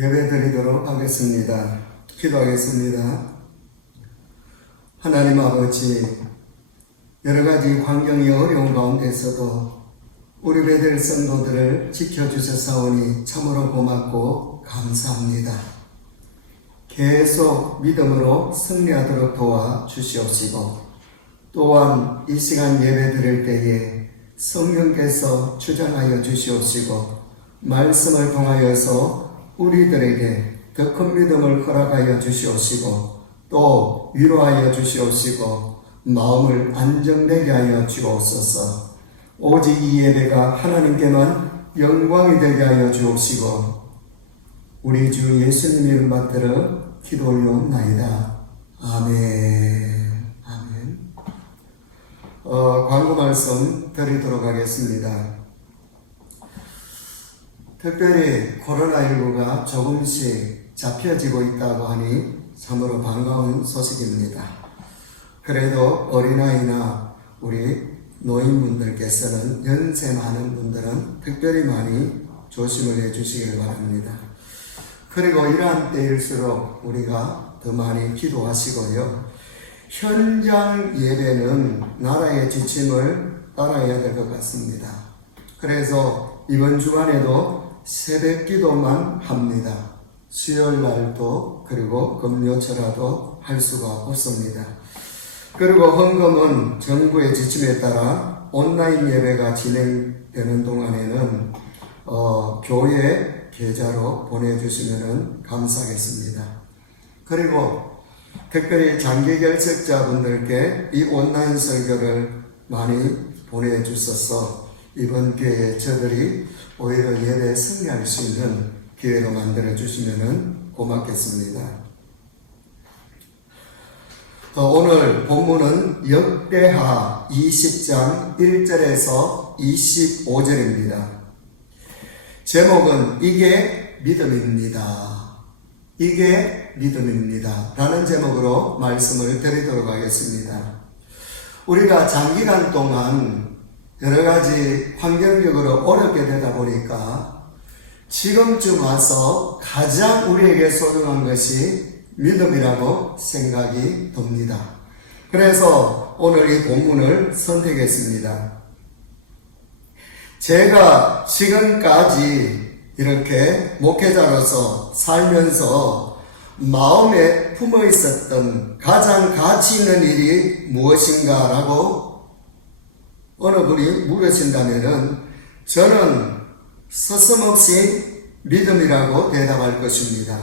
예배 드리도록 하겠습니다. 기도하겠습니다. 하나님 아버지, 여러 가지 환경이 어려운 가운데서도 우리 베델 성도들을 지켜주셔사오니 참으로 고맙고 감사합니다. 계속 믿음으로 승리하도록 도와주시옵시고, 또한 이 시간 예배 드릴 때에 성령께서 주장하여 주시옵시고, 말씀을 통하여서 우리들에게 더 큰 믿음을 허락하여 주시옵시고, 또 위로하여 주시옵시고, 마음을 안정되게 하여 주옵소서. 오직 이 예배가 하나님께만 영광이 되게 하여 주옵시고, 우리 주 예수님 이름 받들어 기도 올려옵나이다. 아멘. 아멘. 광고 말씀 드리도록 하겠습니다. 특별히 코로나19가 조금씩 잡혀지고 있다고 하니 참으로 반가운 소식입니다. 그래도 어린아이나 우리 노인분들께서는 연세 많은 분들은 특별히 많이 조심을 해주시길 바랍니다. 그리고 이러한 때일수록 우리가 더 많이 기도하시고요. 현장 예배는 나라의 지침을 따라야 될 것 같습니다. 그래서 이번 주간에도 새벽 기도만 합니다. 수요일 날도 그리고 금요철화도 할 수가 없습니다. 그리고 헌금은 정부의 지침에 따라 온라인 예배가 진행되는 동안에는 교회 계좌로 보내주시면 감사하겠습니다. 그리고 특별히 장기 결석자분들께 이 온라인 설교를 많이 보내주셔서 이번 기회에 저들이 오히려 예배에 승리할 수 있는 기회로 만들어주시면 고맙겠습니다. 오늘 본문은 역대하 20장 1절에서 25절입니다. 제목은 이게 믿음입니다. 이게 믿음입니다. 라는 제목으로 말씀을 드리도록 하겠습니다. 우리가 장기간 동안 여러 가지 환경적으로 어렵게 되다 보니까 지금쯤 와서 가장 우리에게 소중한 것이 믿음이라고 생각이 듭니다. 그래서 오늘 이 본문을 선택했습니다. 제가 지금까지 이렇게 목회자로서 살면서 마음에 품어 있었던 가장 가치 있는 일이 무엇인가 라고 어느 분이 물으신다면 저는 서슴없이 믿음이라고 대답할 것입니다.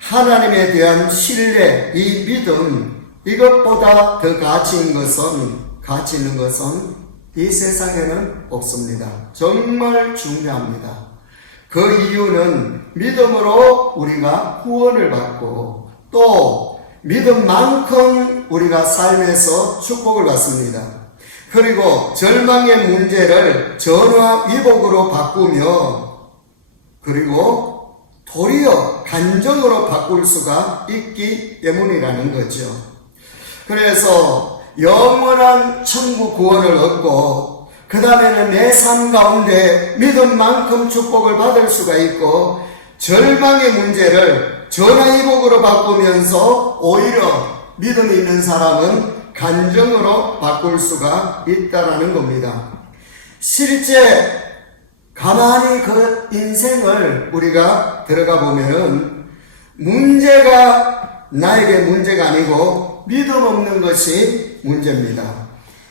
하나님에 대한 신뢰, 이 믿음, 이것보다 더 가치 있는 것은 이 세상에는 없습니다. 정말 중요합니다. 그 이유는 믿음으로 우리가 구원을 받고 또 믿음만큼 우리가 삶에서 축복을 받습니다. 그리고 절망의 문제를 전화위복으로 바꾸며 그리고 도리어 간정으로 바꿀 수가 있기 때문이라는 거죠. 그래서 영원한 천국 구원을 얻고 그 다음에는 내 삶 가운데 믿음만큼 축복을 받을 수가 있고 절망의 문제를 전화위복으로 바꾸면서 오히려 믿음이 있는 사람은 간정으로 바꿀 수가 있다라는 겁니다. 실제 가만히 그 인생을 우리가 들어가 보면은 문제가 나에게 문제가 아니고 믿음 없는 것이 문제입니다.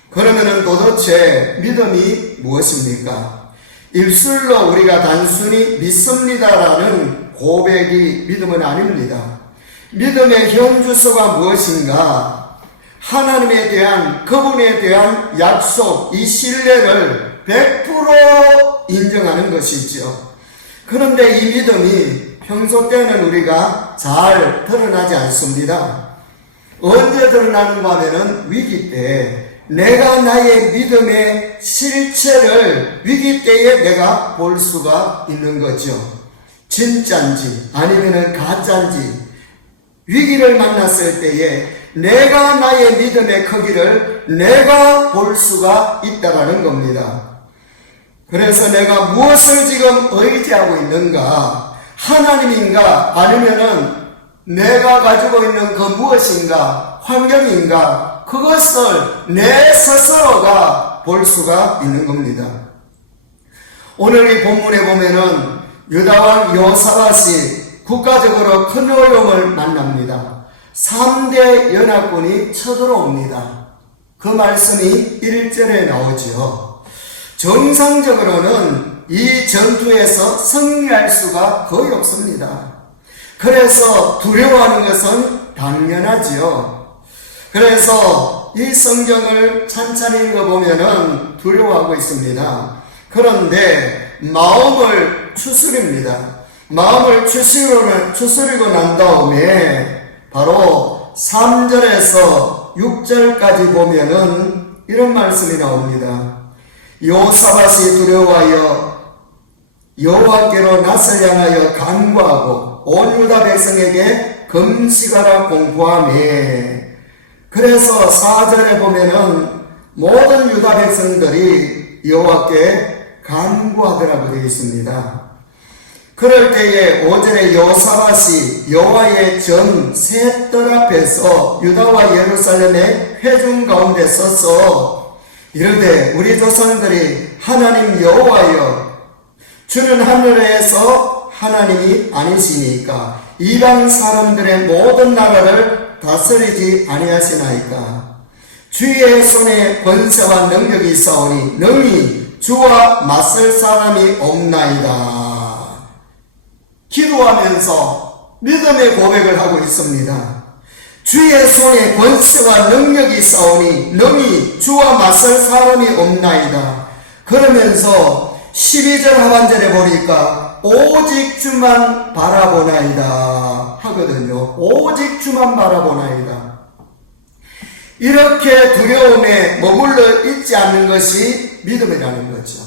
그러면은 도대체 믿음이 무엇입니까? 입술로 우리가 단순히 믿습니다라는 고백이 믿음은 아닙니다. 믿음의 현주소가 무엇인가? 하나님에 대한 그분에 대한 약속, 이 신뢰를 100% 인정하는 것이죠. 그런데 이 믿음이 평소 때는 우리가 잘 드러나지 않습니다. 언제 드러나는가 하면은 위기 때 내가 나의 믿음의 실체를 위기 때에 내가 볼 수가 있는 거죠. 진짜인지 아니면은 가짜인지 위기를 만났을 때에 내가 나의 믿음의 크기를 내가 볼 수가 있다라는 겁니다. 그래서 내가 무엇을 지금 의지하고 있는가? 하나님인가 아니면은 내가 가지고 있는 그 무엇인가 환경인가 그것을 내 스스로가 볼 수가 있는 겁니다. 오늘 이 본문에 보면은 유다왕 여호사밧이 국가적으로 큰 어려움을 만납니다. 3대 연합군이 쳐들어옵니다. 그 말씀이 1절에 나오죠. 정상적으로는 이 전투에서 승리할 수가 거의 없습니다. 그래서 두려워하는 것은 당연하지요. 그래서 이 성경을 찬찬히 읽어보면 두려워하고 있습니다. 그런데 마음을 추스립니다. 마음을 추스리고 난 다음에 바로 3절에서 6절까지 보면은 이런 말씀이 나옵니다. 여호사밧이 두려워하여 여호와께로 낯을 향하여 간구하고 온 유다 백성에게 금식하라 공포하며. 그래서 4절에 보면은 모든 유다 백성들이 여호와께 간구하더라고 되어 있습니다. 그럴 때에 5절에 여호사밧이 여호와의 전 세 뜰 앞에서 유다와 예루살렘의 회중 가운데 서서 이르되 우리 조상들이 하나님 여호와여 주는 하늘에서 하나님이 아니시니까 이방 사람들의 모든 나라를 다스리지 아니하시나이까. 주의 손에 권세와 능력이 있사오니 능히 주와 맞설 사람이 없나이다. 기도하면서 믿음의 고백을 하고 있습니다. 주의 손에 권세와 능력이 있사오니 능히 주와 맞설 사람이 없나이다. 그러면서 12절 하반절에 보니까 오직 주만 바라보나이다 하거든요. 오직 주만 바라보나이다. 이렇게 두려움에 머물러 있지 않는 것이 믿음이라는 거죠.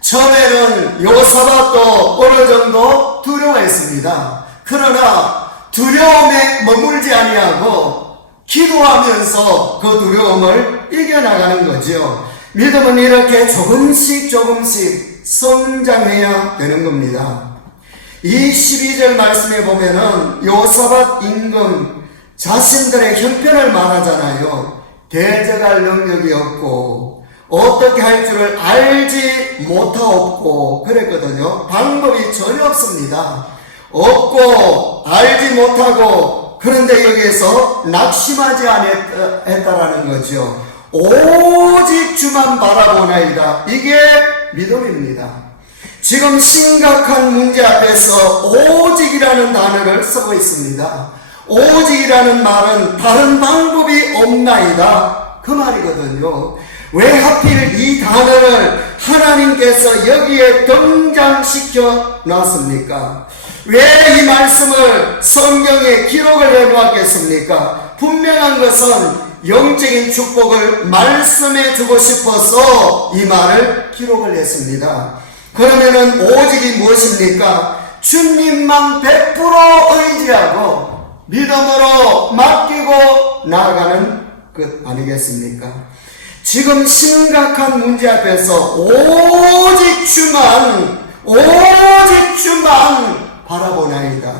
처음에는 여호사밧도 어느 정도 두려워했습니다. 그러나 두려움에 머물지 아니하고 기도하면서 그 두려움을 이겨나가는 거죠. 믿음은 이렇게 조금씩 성장해야 되는 겁니다. 이 12절 말씀에 보면은 여호사밧 임금 자신들의 형편을 말하잖아요. 대적할 능력이 없고 어떻게 할 줄을 알지 못하옵고 그랬거든요. 방법이 전혀 없습니다. 없고 알지 못하고 그런데 여기에서 낙심하지 않았다라는 거죠. 오직 주만 바라보나이다. 이게 믿음입니다. 지금 심각한 문제 앞에서 오직이라는 단어를 쓰고 있습니다. 오직이라는 말은 다른 방법이 없나이다 그 말이거든요. 왜 하필 이 단어를 하나님께서 여기에 등장시켜 놨습니까? 왜 이 말씀을 성경에 기록을 해 놓았겠습니까? 분명한 것은 영적인 축복을 말씀해 주고 싶어서 이 말을 기록을 했습니다. 그러면은 오직이 무엇입니까? 주님만 100% 의지하고 믿음으로 맡기고 나아가는 것 아니겠습니까? 지금 심각한 문제 앞에서 오직 주만 바라보나이다.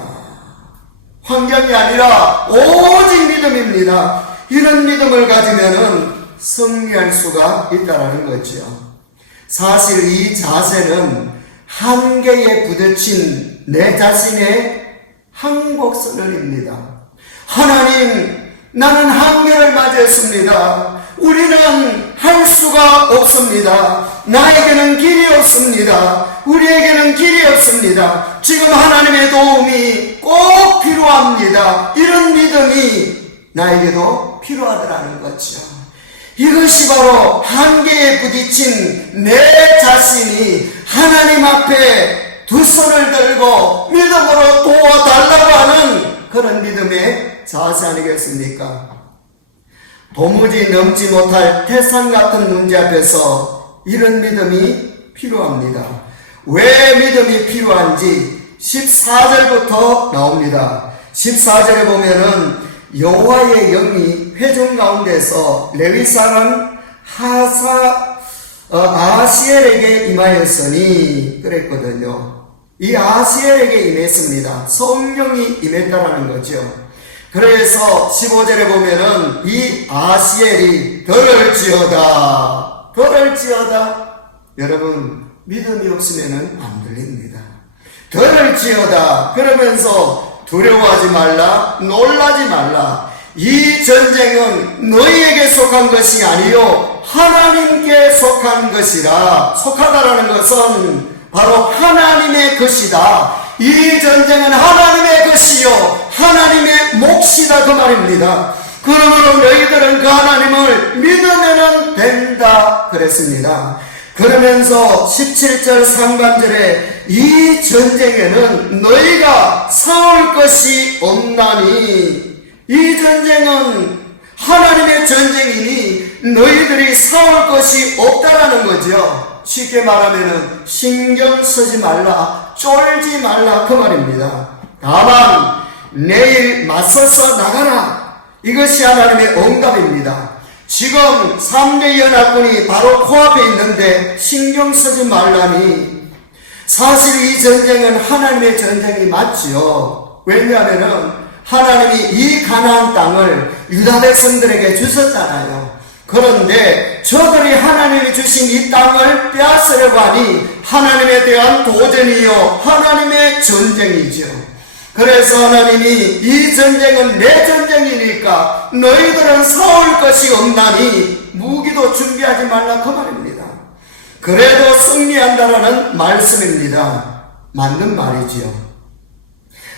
환경이 아니라 오직 믿음입니다. 이런 믿음을 가지면은 승리할 수가 있다라는 거죠. 사실 이 자세는 한계에 부딪힌 내 자신의 항복선언입니다. 하나님, 나는 한계를 맞이했습니다. 우리는 할 수가 없습니다. 나에게는 길이 없습니다. 우리에게는 길이 없습니다. 지금 하나님의 도움이 꼭 필요합니다. 이런 믿음이 나에게도 필요하더라는 거죠. 이것이 바로 한계에 부딪힌 내 자신이 하나님 앞에 두 손을 들고 믿음으로 도와달라고 하는 그런 믿음의 자세 아니겠습니까? 도무지 넘지 못할 태산 같은 문제 앞에서 이런 믿음이 필요합니다. 왜 믿음이 필요한지 14절부터 나옵니다. 14절에 보면은 여호와의 영이 회중 가운데서 레위 사람 아하시엘에게 임하였으니 그랬거든요. 이 아시엘에게 임했습니다. 성령이 임했다라는 거죠. 그래서 15절에 보면은 이 아시엘이 들을지어다. 여러분, 믿음이 없으면은 안 들립니다. 들을지어다. 그러면서 두려워하지 말라, 놀라지 말라. 이 전쟁은 너희에게 속한 것이 아니요 하나님께 속한 것이라. 속하다라는 것은 바로 하나님의 것이다. 이 전쟁은 하나님의 것이요 하나님의 몫이다, 그 말입니다. 그러므로 너희들은 그 하나님을 믿으면 된다 그랬습니다. 그러면서 17절 상반절에 이 전쟁에는 너희가 싸울 것이 없나니, 이 전쟁은 하나님의 전쟁이니 너희들이 싸울 것이 없다라는 거죠. 쉽게 말하면은 신경 쓰지 말라, 쫄지 말라, 그 말입니다. 다만 내일 맞서서 나가라, 이것이 하나님의 응답입니다. 지금 3대 연합군이 바로 코앞에 있는데 신경 쓰지 말라니, 사실 이 전쟁은 하나님의 전쟁이 맞지요. 왜냐하면 하나님이 이 가나안 땅을 유다 백성들에게 주셨잖아요. 그런데 저들이 하나님이 주신 이 땅을 빼앗으려고 하니 하나님에 대한 도전이요 하나님의 전쟁이죠. 그래서 하나님이 이 전쟁은 내 전쟁이니까 너희들은 싸울 것이 없나니 무기도 준비하지 말라, 그 말입니다. 그래도 승리한다라는 말씀입니다. 맞는 말이지요.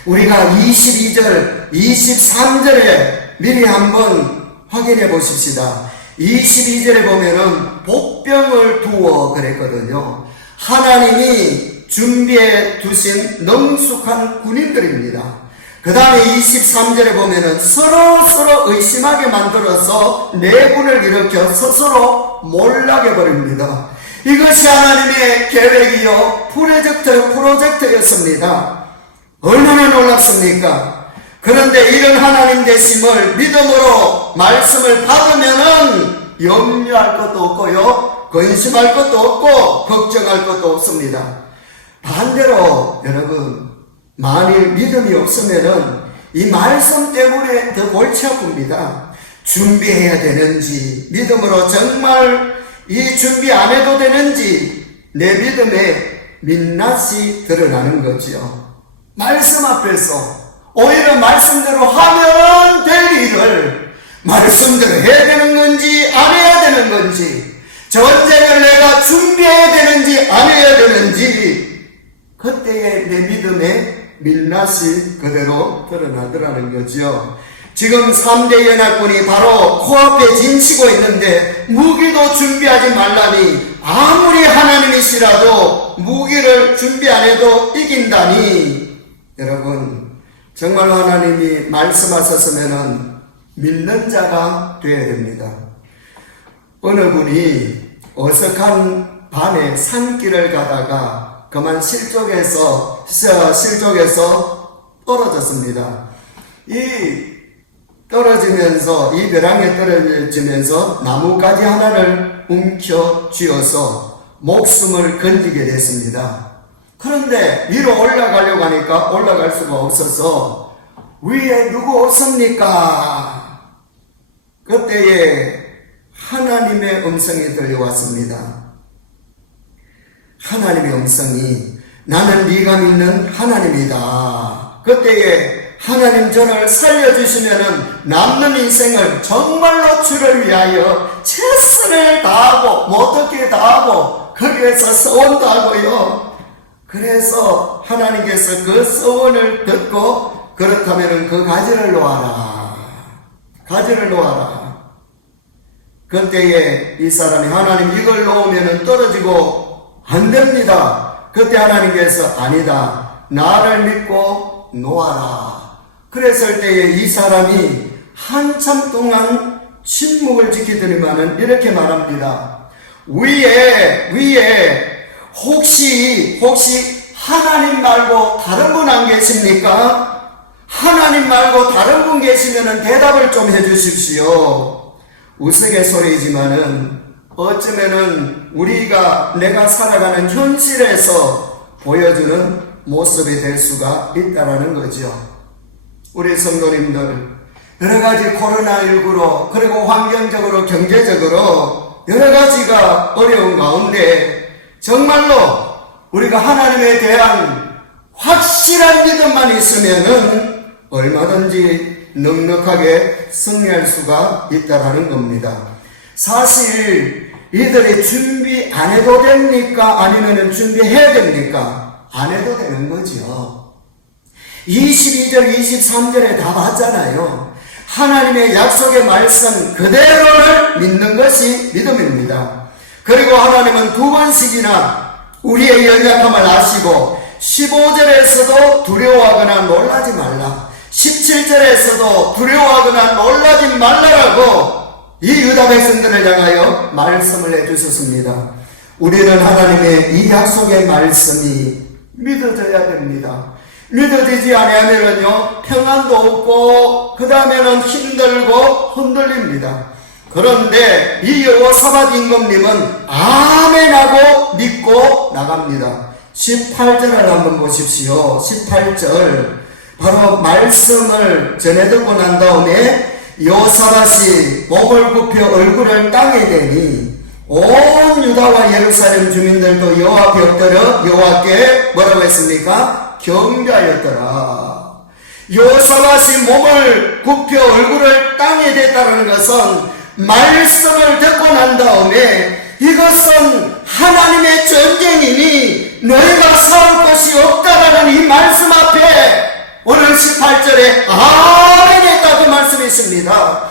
우리가 22절, 23절에 미리 한번 확인해 보십시다. 22절에 보면은 복병을 두어 그랬거든요. 하나님이 준비해 두신 능숙한 군인들입니다. 그 다음에 23절에 보면은 서로 의심하게 만들어서 내분을 일으켜 스스로 몰락해 버립니다. 이것이 하나님의 계획이요 프로젝트였습니다. 얼마나 놀랍습니까? 그런데 이런 하나님 되심을 믿음으로 말씀을 받으면은 염려할 것도 없고요, 근심할 것도 없고 걱정할 것도 없습니다. 반대로 여러분, 만일 믿음이 없으면은 이 말씀 때문에 더 골치 아픕니다. 준비해야 되는지, 믿음으로 정말 이 준비 안 해도 되는지, 내 믿음의 민낯이 드러나는 거지요. 말씀 앞에서 오히려 말씀대로 하면 될 일을 말씀대로 해야 되는 건지 안 해야 되는 건지, 전쟁을 내가 준비해야 되는지 안 해야 되는지, 그때의 내 믿음의 민낯이 그대로 드러나더라는 거죠. 지금 3대 연합군이 바로 코앞에 진치고 있는데 무기도 준비하지 말라니, 아무리 하나님이시라도 무기를 준비 안 해도 이긴다니. 여러분, 정말 하나님이 말씀하셨으면 믿는 자가 되어야 됩니다. 어느 분이 어색한 밤에 산길을 가다가 그만 실족해서 떨어졌습니다. 이 벼랑에 떨어지면서 나무가지 하나를 움켜 쥐어서 목숨을 건지게 됐습니다. 그런데 위로 올라가려고 하니까 올라갈 수가 없어서 위에 누구 없습니까? 그때에 하나님의 음성이 들려왔습니다. 하나님의 음성이, 나는 네가 믿는 하나님이다. 그때에 하나님 저를 살려주시면은 남는 인생을 정말로 주를 위하여 최선을 다하고 어떻게 다하고 거기에서 서원도 하고요. 그래서 하나님께서 그 서원을 듣고, 그렇다면 그 가지를 놓아라. 그때에 이 사람이, 하나님 이걸 놓으면 떨어지고 안 됩니다. 그때 하나님께서 아니다, 나를 믿고 놓아라. 그랬을 때에 이 사람이 한참 동안 침묵을 지키더니만은 이렇게 말합니다. 위에 혹시 하나님 말고 다른 분 안 계십니까? 하나님 말고 다른 분 계시면은 대답을 좀 해주십시오. 우스갯소리지만은 어쩌면은 내가 살아가는 현실에서 보여주는 모습이 될 수가 있다라는 거죠. 우리 성도님들, 여러 가지 코로나19로 그리고 환경적으로 경제적으로 여러 가지가 어려운 가운데 정말로 우리가 하나님에 대한 확실한 믿음만 있으면은 얼마든지 넉넉하게 승리할 수가 있다라는 겁니다. 사실 이들이 준비 안 해도 됩니까? 아니면 준비해야 됩니까? 안 해도 되는 거죠. 22절, 23절에 다 봤잖아요. 하나님의 약속의 말씀 그대로를 믿는 것이 믿음입니다. 그리고 하나님은 두 번씩이나 우리의 연약함을 아시고 15절에서도 두려워하거나 놀라지 말라, 17절에서도 두려워하거나 놀라지 말라라고 이 유다 백성들을 향하여 말씀을 해주셨습니다. 우리는 하나님의 이 약속의 말씀이 믿어져야 됩니다. 믿어지지 않으면요 평안도 없고 그 다음에는 힘들고 흔들립니다. 그런데 이 여호사밧 임금님은 아멘하고 믿고 나갑니다. 18절을 한번 보십시오. 18절 바로 말씀을 전해 듣고 난 다음에 여호사밧이 몸을 굽혀 얼굴을 땅에 대니 온 유다와 예루살렘 주민들도 여호와 앞에 엎드려 여호와께 뭐라고 했습니까? 경배하였더라. 여호사밧이 몸을 굽혀 얼굴을 땅에 댔다는 것은 말씀을 듣고 난 다음에 이것은 하나님의 전쟁이니 너희가 싸울 것이 없다라는 이 말씀 앞에 오늘 18절에 아멘 했다고 말씀이 있습니다.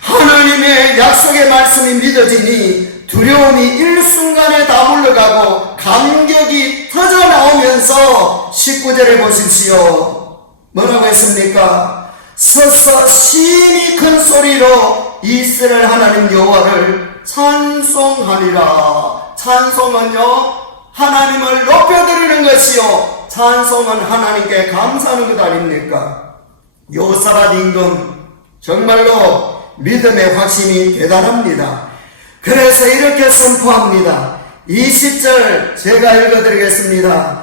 하나님의 약속의 말씀이 믿어지니 두려움이 일순간에 다 물러가고 감격이 터져나오면서 19절에 보십시오. 뭐라고 했습니까? 서서 심히 큰 소리로 이스라엘 하나님 여호와를 찬송하니라. 찬송은요 하나님을 높여드리는 것이요 찬송은 하나님께 감사하는 것 아닙니까? 여호사밧 임금 정말로 믿음의 확신이 대단합니다. 그래서 이렇게 선포합니다. 20절 제가 읽어드리겠습니다.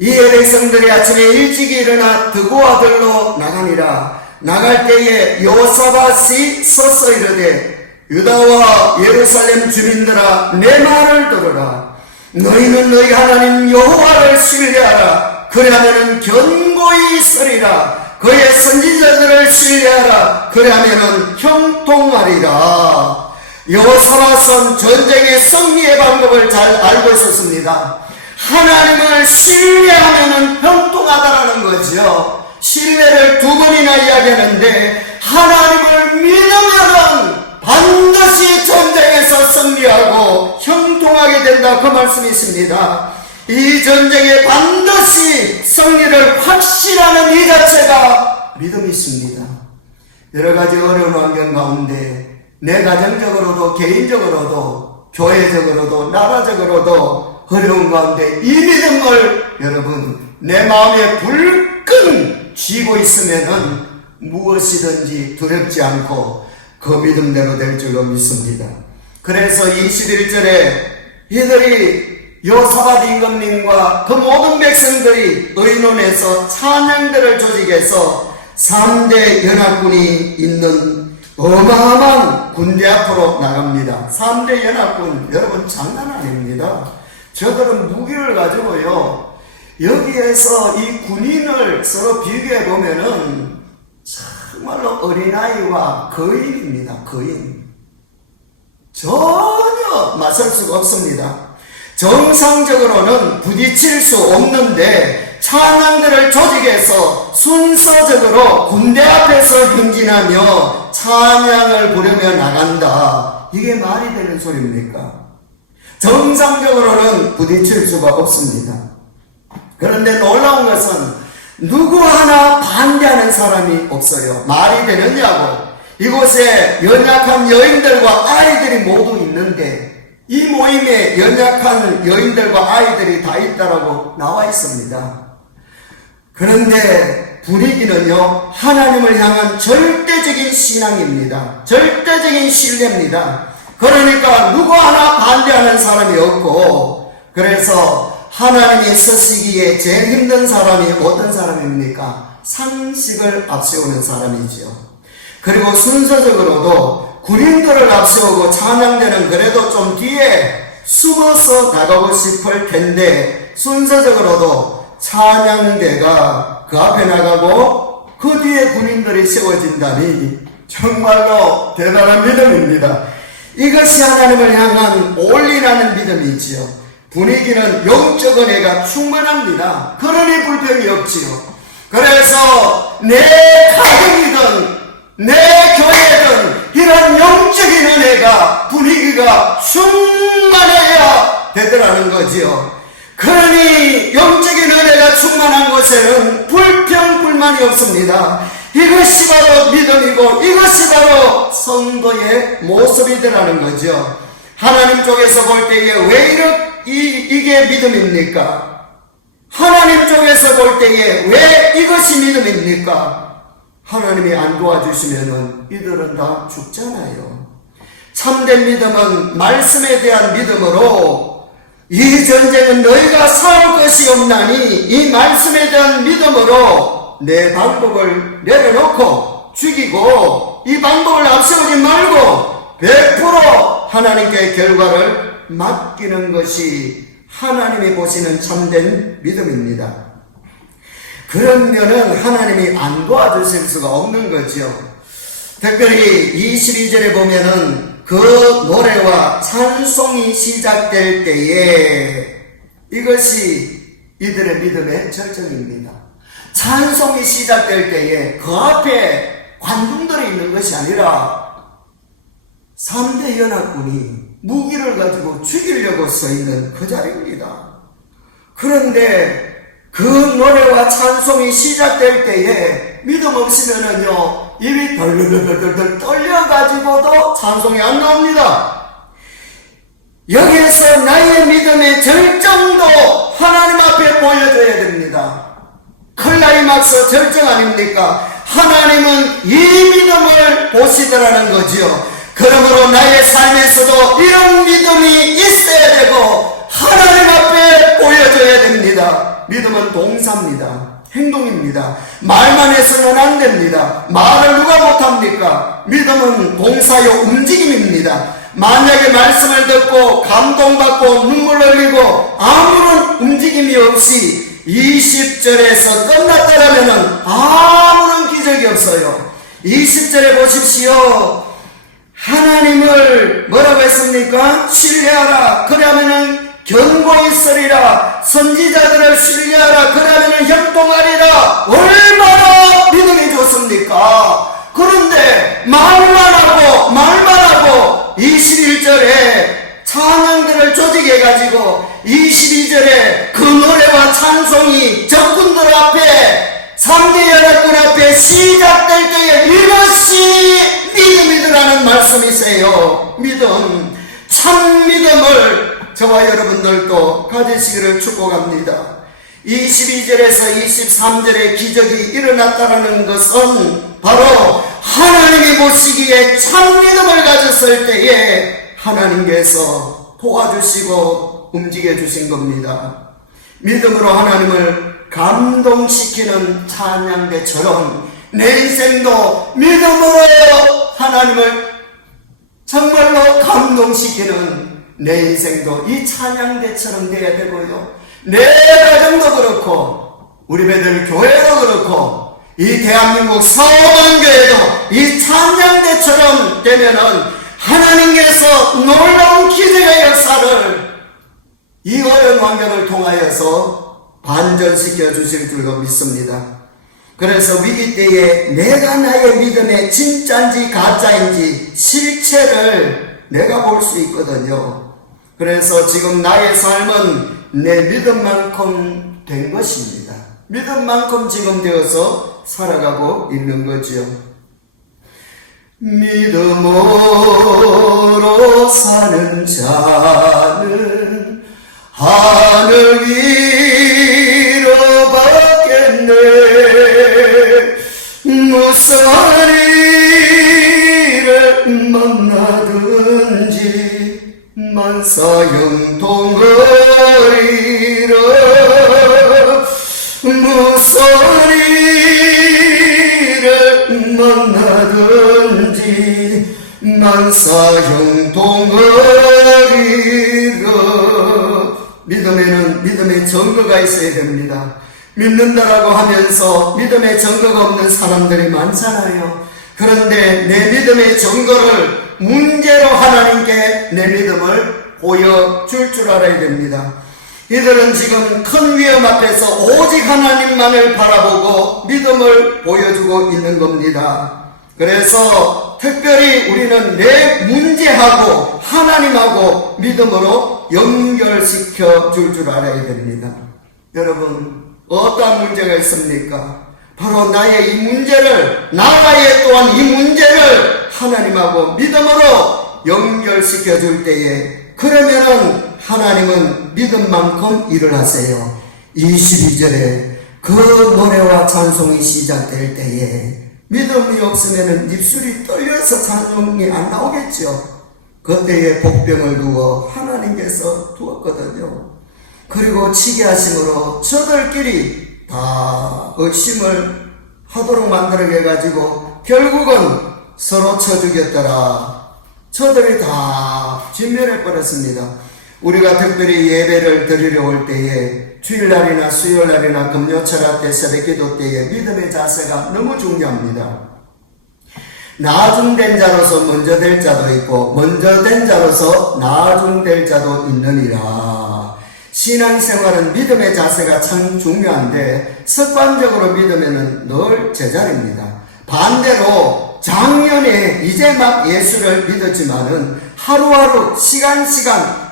이에 백성들이 아침에 일찍 일어나 드고와 들로 나가니라. 나갈 때에 여호사밧이 서서 이르되 유다와 예루살렘 주민들아 내 말을 들으라. 너희는 너희 하나님 여호와를 신뢰하라. 그리하면은 견고히 있으리라. 그의 선지자들을 신뢰하라. 그리하면은 형통하리라. 여호사밧은 전쟁의 승리의 방법을 잘 알고 있었습니다. 하나님을 신뢰하면은 형통하다라는 거죠. 신뢰를 두 번이나 이야기하는데 하나님을 믿으면은 반드시 전쟁에서 승리하고 형통하게 된다, 그 말씀이 있습니다. 이 전쟁에 반드시 승리를 확신하는 이 자체가 믿음이 있습니다. 여러 가지 어려운 환경 가운데 내 가정적으로도 개인적으로도 교회적으로도 나라적으로도 어려운 가운데 이 믿음을 여러분 내 마음에 불끈 쥐고 있으면은 무엇이든지 두렵지 않고 그 믿음대로 될 줄로 믿습니다. 그래서 21절에 이들이 여호사밧 임금님과 그 모든 백성들이 의논해서 찬양대를 조직해서 3대 연합군이 있는 어마어마한 군대 앞으로 나갑니다. 3대 연합군 여러분 장난 아닙니다. 저들은 무기를 가지고요 여기에서 이 군인을 서로 비교해 보면은 정말로 어린아이와 거인입니다. 거인. 전혀 맞설 수가 없습니다. 정상적으로는 부딪힐 수 없는데 찬양대를 조직해서 순서적으로 군대 앞에서 행진하며 찬양을 부르며 나간다. 이게 말이 되는 소리입니까? 정상적으로는 부딪힐 수가 없습니다. 그런데 놀라운 것은 누구 하나 반대하는 사람이 없어요. 말이 되느냐고. 이곳에 연약한 여인들과 아이들이 모두 있는데 이 모임에 연약한 여인들과 아이들이 다 있다라고 나와 있습니다. 그런데 분위기는요 하나님을 향한 절대적인 신앙입니다. 절대적인 신뢰입니다. 그러니까 누구 하나 반대하는 사람이 없고, 그래서 하나님이 서시기에 제일 힘든 사람이 어떤 사람입니까? 상식을 앞세우는 사람이지요. 그리고 순서적으로도 군인들을 앞세우고 찬양대는 그래도 좀 뒤에 숨어서 나가고 싶을 텐데 순서적으로도 찬양대가 그 앞에 나가고 그 뒤에 군인들이 세워진다니 정말로 대단한 믿음입니다. 이것이 하나님을 향한 올인하는 믿음이지요. 분위기는 영적 은혜가 충만합니다. 그러니 불평이 없지요. 그래서 내 가정이든 내 교회든 이런 영적인 은혜가 분위기가 충만해야 되더라는 거지요. 그러니 영적인 은혜가 충만한 곳에는 불평 불만이 없습니다. 이것이 바로 믿음이고 이것이 바로 성도의 모습이더라는 거죠. 하나님 쪽에서 볼 때에 왜 이게 믿음입니까? 하나님 쪽에서 볼 때에 왜 이것이 믿음입니까? 하나님이 안 도와주시면은 이들은 다 죽잖아요. 참된 믿음은 말씀에 대한 믿음으로 이 전쟁은 너희가 싸울 것이 없나니 이 말씀에 대한 믿음으로 내 방법을 내려놓고 죽이고 이 방법을 앞세우지 말고 100% 하나님께 결과를 맡기는 것이 하나님이 보시는 참된 믿음입니다. 그러면은 하나님이 안 도와주실 수가 없는 거죠. 특별히 22절에 보면은 그 노래와 찬송이 시작될 때에 이것이 이들의 믿음의 절정입니다. 찬송이 시작될 때에 그 앞에 관중들이 있는 것이 아니라 3대 연합군이 무기를 가지고 죽이려고 서 있는 그 자리입니다. 그런데 그 노래와 찬송이 시작될 때에 믿음 없으면은요 입이 덜덜덜덜 떨려가지고도 찬송이 안 나옵니다. 여기에서 나의 믿음의 절정도 하나님 앞에 보여줘야 됩니다. 클라이막스 절정 아닙니까? 하나님은 이 믿음을 보시더라는 거지요. 그러므로 나의 삶에서도 이런 믿음이 있어야 되고 하나님 앞에 보여줘야 됩니다. 믿음은 동사입니다. 행동입니다. 말만 해서는 안 됩니다. 말을 누가 못합니까? 믿음은 동사요 움직임입니다. 만약에 말씀을 듣고 감동받고 눈물 흘리고 아무런 움직임이 없이 20절에서 끝났다라면 아무런 기적이 없어요. 20절에 보십시오. 하나님을 뭐라고 했습니까? 신뢰하라. 그러면은 견고히 서리라. 선지자들을 신뢰하라. 그러면은 협동하리라. 얼마나 믿음이 좋습니까? 그런데 말만 하고 21절에 찬양들을 조직해가지고 22절에 그 노래와 찬송이 적군들 앞에 3대 연합군 앞에 시작될 때에 이것이 믿음이더라는 말씀이세요. 믿음, 참 믿음을 저와 여러분들도 가지시기를 축복합니다. 22절에서 23절에 기적이 일어났다는 것은 바로 하나님이 보시기에 참 믿음을 가졌을 때에 하나님께서 도와주시고 움직여 주신 겁니다. 믿음으로 하나님을 감동시키는 찬양대처럼 내 인생도 믿음으로 하나님을 정말로 감동시키는 내 인생도 이 찬양대처럼 돼야 되고요. 내 가정도 그렇고 우리 배들 교회도 그렇고 이 대한민국 서원교회도 이 찬양대처럼 되면은 하나님께서 놀라운 기적의 역사를 이 어려운 환경을 통하여서 반전시켜 주실 줄로 믿습니다. 그래서 위기 때에 내가 나의 믿음의 진짜인지 가짜인지 실체를 내가 볼 수 있거든요. 그래서 지금 나의 삶은 내 믿음만큼 된 것입니다. 믿음만큼 지금 되어서 살아가고 있는 거지요. 믿음으로 사는 자는 하늘 위로 받겠네. 무슨 일을 만나든지 만사형통을 잃어 만나든지 만사형통하리라. 믿음에는 믿음의 증거가 있어야 됩니다. 믿는다라고 하면서 믿음의 증거가 없는 사람들이 많잖아요. 그런데 내 믿음의 증거를 문제로 하나님께 내 믿음을 보여줄 줄 알아야 됩니다. 이들은 지금 큰 위험 앞에서 오직 하나님만을 바라보고 믿음을 보여주고 있는 겁니다. 그래서 특별히 우리는 내 문제하고 하나님하고 믿음으로 연결시켜 줄 알아야 됩니다. 여러분, 어떠한 문제가 있습니까? 바로 나의 이 문제를, 나의 또한 이 문제를 하나님하고 믿음으로 연결시켜 줄 때에, 그러면은 하나님은 믿음만큼 일을 하세요. 22절에 그 노래와 찬송이 시작될 때에 믿음이 없으면 입술이 떨려서 찬송이 안 나오겠죠. 그때에 복병을 두어 하나님께서 두었거든요. 그리고 치게 하심으로 저들끼리 다 의심을 하도록 만들게 해가지고 결국은 서로 쳐 죽였더라. 저들이 다 진멸해 버렸습니다. 우리가 특별히 예배를 드리러 올 때에 주일날이나 수요일날이나 금요철학 때 새벽기도 때에 믿음의 자세가 너무 중요합니다. 나중된 자로서 먼저 될 자도 있고 먼저 된 자로서 나중될 자도 있느니라. 신앙생활은 믿음의 자세가 참 중요한데 습관적으로 믿으면 늘 제자리입니다. 반대로 작년에 이제 막 예수를 믿었지만은 하루하루 시간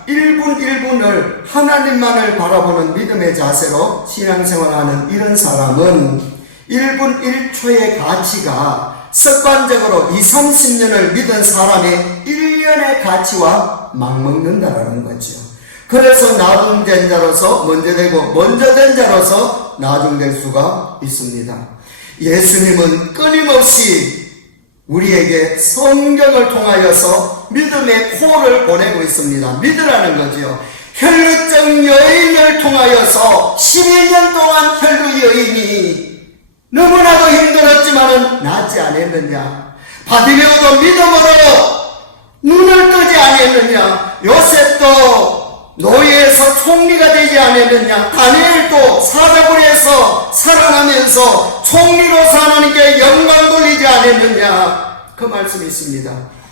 1분 1분을 하나님만을 바라보는 믿음의 자세로 신앙생활하는 이런 사람은 1분 1초의 가치가 습관적으로 20-30년을 믿은 사람의 1년의 가치와 맞먹는다라는 거죠. 그래서 나중된 자로서 먼저 되고 먼저 된 자로서 나중될 수가 있습니다. 예수님은 끊임없이 우리에게 성경을 통하여서 믿음의 코를 보내고 있습니다. 믿으라는 거죠. 혈루증 여인을 통하여서 12년 동안 혈루 여인이 너무나도 힘들었지만은 낫지 않았느냐. 바디메오도 믿음으로 눈을 뜨지 않았느냐. 요셉도 노예에서 총리가 되지 않았느냐. 다니엘도 사자굴에서 살아나면서 총리로 하나님께 영광 돌리지 않았느냐. 그 말씀이 있습니다.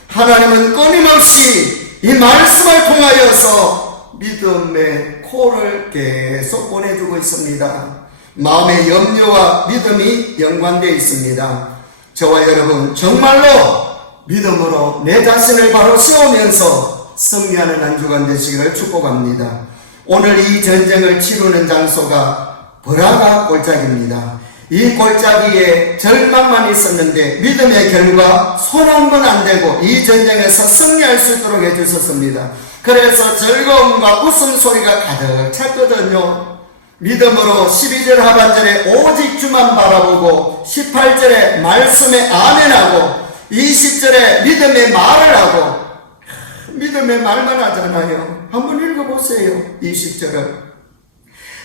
하나님은 끊임없이 이 말씀을 통하여서 믿음의 코를 계속 보내주고 있습니다. 마음의 염려와 믿음이 연관되어 있습니다. 저와 여러분 정말로 믿음으로 내 자신을 바로 세우면서 승리하는 한 주간 되시기를 축복합니다. 오늘 이 전쟁을 치르는 장소가 브라가 골짜기입니다. 이 골짜기에 절망만 있었는데 믿음의 결과 손 한 번 안 대고 이 전쟁에서 승리할 수 있도록 해주셨습니다. 그래서 즐거움과 웃음소리가 가득 찼거든요. 믿음으로 12절 하반절에 오직 주만 바라보고 18절에 말씀에 아멘하고 20절에 믿음의 말을 하고 믿음의 말만 하잖아요. 한번 읽어보세요. 20절을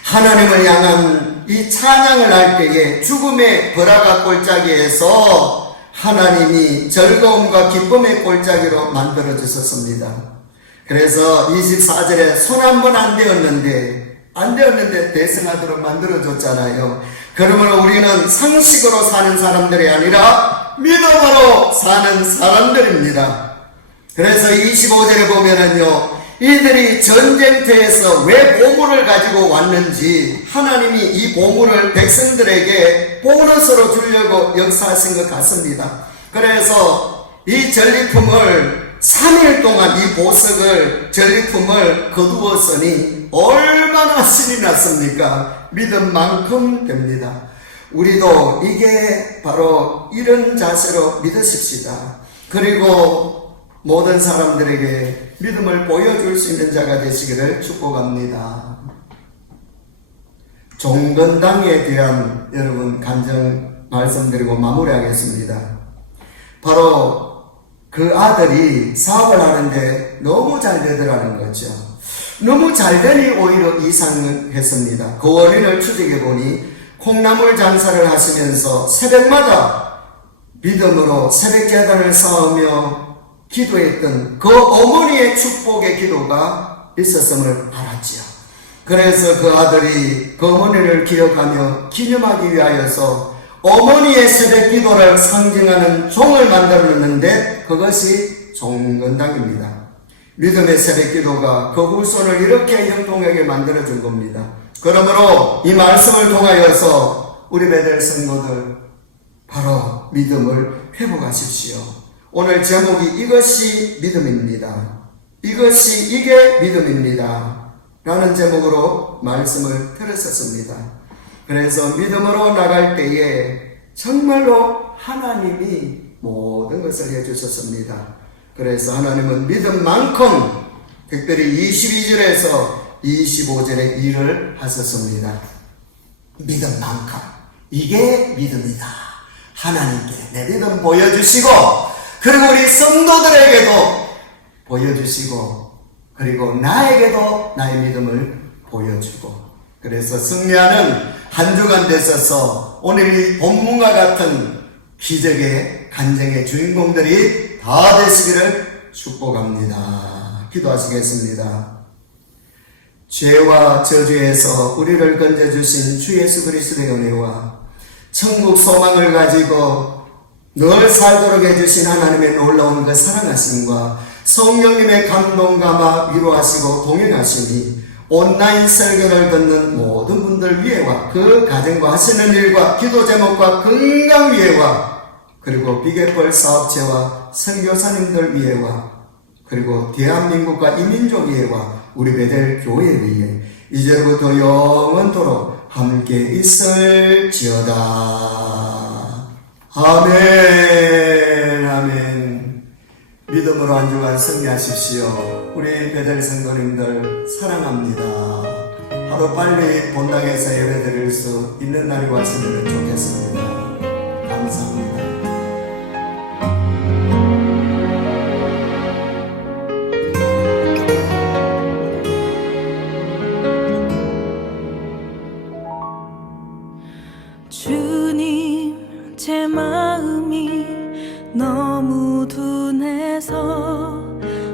하나님을 향한 이 찬양을 할 때에 죽음의 브라가 골짜기에서 하나님이 즐거움과 기쁨의 골짜기로 만들어 주셨습니다. 그래서 24절에 손 한 번 안 되었는데 대승하도록 만들어 줬잖아요. 그러므로 우리는 상식으로 사는 사람들이 아니라 믿음으로 사는 사람들입니다. 그래서 25절에 보면은요, 이들이 전쟁터에서 왜 보물을 가지고 왔는지 하나님이 이 보물을 백성들에게 보너스로 주려고 역사하신 것 같습니다. 그래서 이 전리품을 3일 동안 이 보석을 전리품을 거두었으니 얼마나 신이 났습니까? 믿음만큼 됩니다. 우리도 이게 바로 이런 자세로 믿으십시다. 그리고 모든 사람들에게 믿음을 보여줄 수 있는 자가 되시기를 축복합니다. 종건당에 대한 여러분 간증 말씀드리고 마무리하겠습니다. 바로 그 아들이 사업을 하는데 너무 잘 되더라는 거죠. 너무 잘 되니 오히려 이상했습니다. 그 원인을 추적해 보니 콩나물 장사를 하시면서 새벽마다 믿음으로 새벽제단을 쌓으며 기도했던 그 어머니의 축복의 기도가 있었음을 알았지요. 그래서 그 아들이 그 어머니를 기억하며 기념하기 위하여서 어머니의 새벽 기도를 상징하는 종을 만들었는데 그것이 종근당입니다. 믿음의 새벽 기도가 그 후손을 이렇게 형통하게 만들어준 겁니다. 그러므로 이 말씀을 통하여서 우리 베델 성도들 바로 믿음을 회복하십시오. 오늘 제목이 이것이 믿음입니다. 이게 믿음입니다. 라는 제목으로 말씀을 들었었습니다. 그래서 믿음으로 나갈 때에 정말로 하나님이 모든 것을 해주셨습니다. 그래서 하나님은 믿음만큼 특별히 22절에서 25절에 일을 하셨습니다. 믿음만큼 이게 믿음이다. 하나님께 내 믿음 보여주시고 그리고 우리 성도들에게도 보여주시고 그리고 나에게도 나의 믿음을 보여주고 그래서 승리하는 한 주간 되셔서 오늘 이 본문과 같은 기적의 간증의 주인공들이 다 되시기를 축복합니다. 기도하시겠습니다. 죄와 저주에서 우리를 건져주신 주 예수 그리스도의 은혜와 천국 소망을 가지고 늘 살도록 해주신 하나님의 놀라운 그 사랑하심과 성령님의 감동감화 위로하시고 동행하시니 온라인 설교를 듣는 모든 분들 위에와 그 가정과 하시는 일과 기도 제목과 건강 위에와 그리고 비계벌 사업체와 선교사님들 위에와 그리고 대한민국과 이민족 위에와 우리 베델 교회 위에 이제부터 영원토록 함께 있을지어다. 아멘 아멘. 믿음으로 한 주간 승리하십시오. 우리 베델 성도님들 사랑합니다. 하루빨리 본당에서 예배드릴 수 있는 날이 왔으면 좋겠습니다. 감사합니다. 주님 제 마음이 너무 둔해서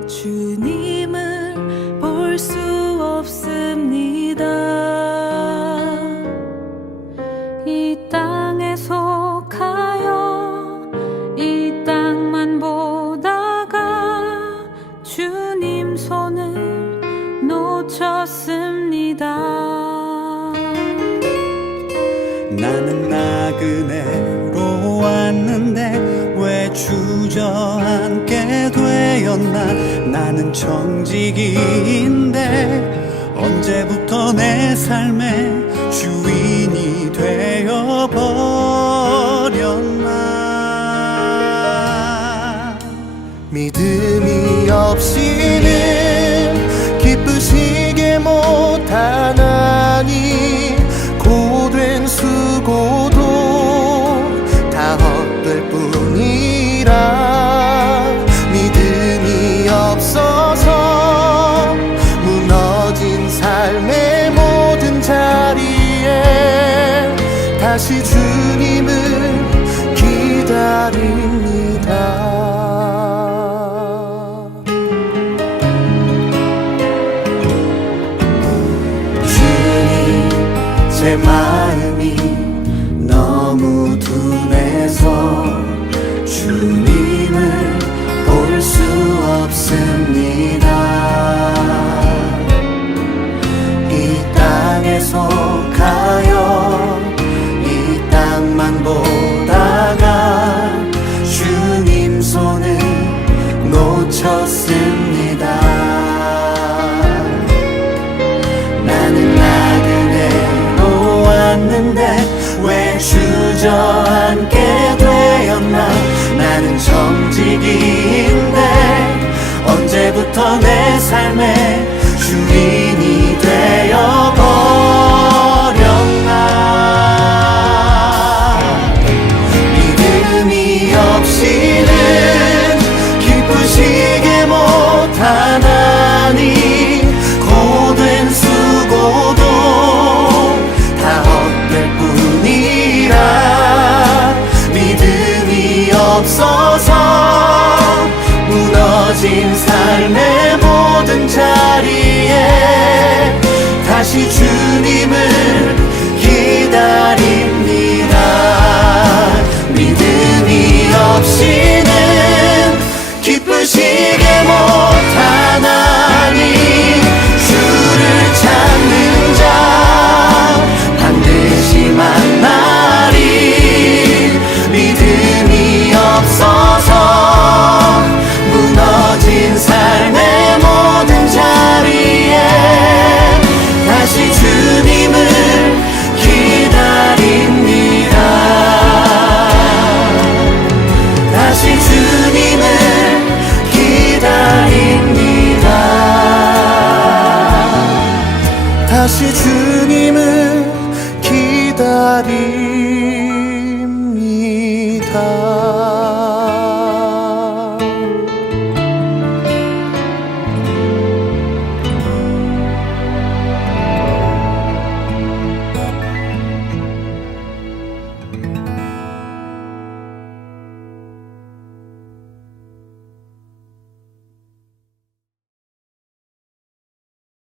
주님을 볼 수 없습니다. 이 땅에 속하여 이 땅만 보다가 주님 손을 놓쳤습니다. 나는 나그네로 왔는데 왜 주저앉게 되었나. 나는 청지기인데 언제부터 내 삶의 주인이 되어버렸나. 믿음이 없이는 기쁘시게 못하나니 고된 수고도 다 헛될 뿐이라. 믿음이 없어서 무너진 삶의 모든 자리에 다시 주님을 기다립니다. 제 마음이 너무 둔해서 주님을 볼 수 없습니다. 이 땅에 속하여 이 땅만 보다가 주님 손을 놓쳤습니다. 나는 나그네로 왔는데 왜 주저앉게 되었나. 나는 청지기인데 언제부터 내 삶의 주인이 되어버렸나. 믿음이 없이는 기쁘시게 못하나니 고된 수고도 다 헛될 뿐이라. 믿음이 삶의 모든 자리에 다시 주님을 기다립니다. 믿음이 없이는 기쁘시게 못하나니 주를 찾는 자 반드시 만나리. 믿음이 없어서 무너진 삶의 모든 자리에 다시 주님을 기다립니다. 다시 주님을 기다립니다. 다시 주님을 기다립니다.